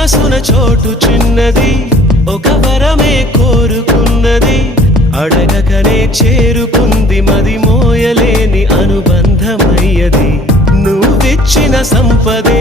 మనసున చోటు చిన్నది ఒక వరమే కోరుకున్నది అడగకనే చేరుకుంది మది మోయలేని అనుబంధమయ్యది నువ్విచ్చిన సంపదే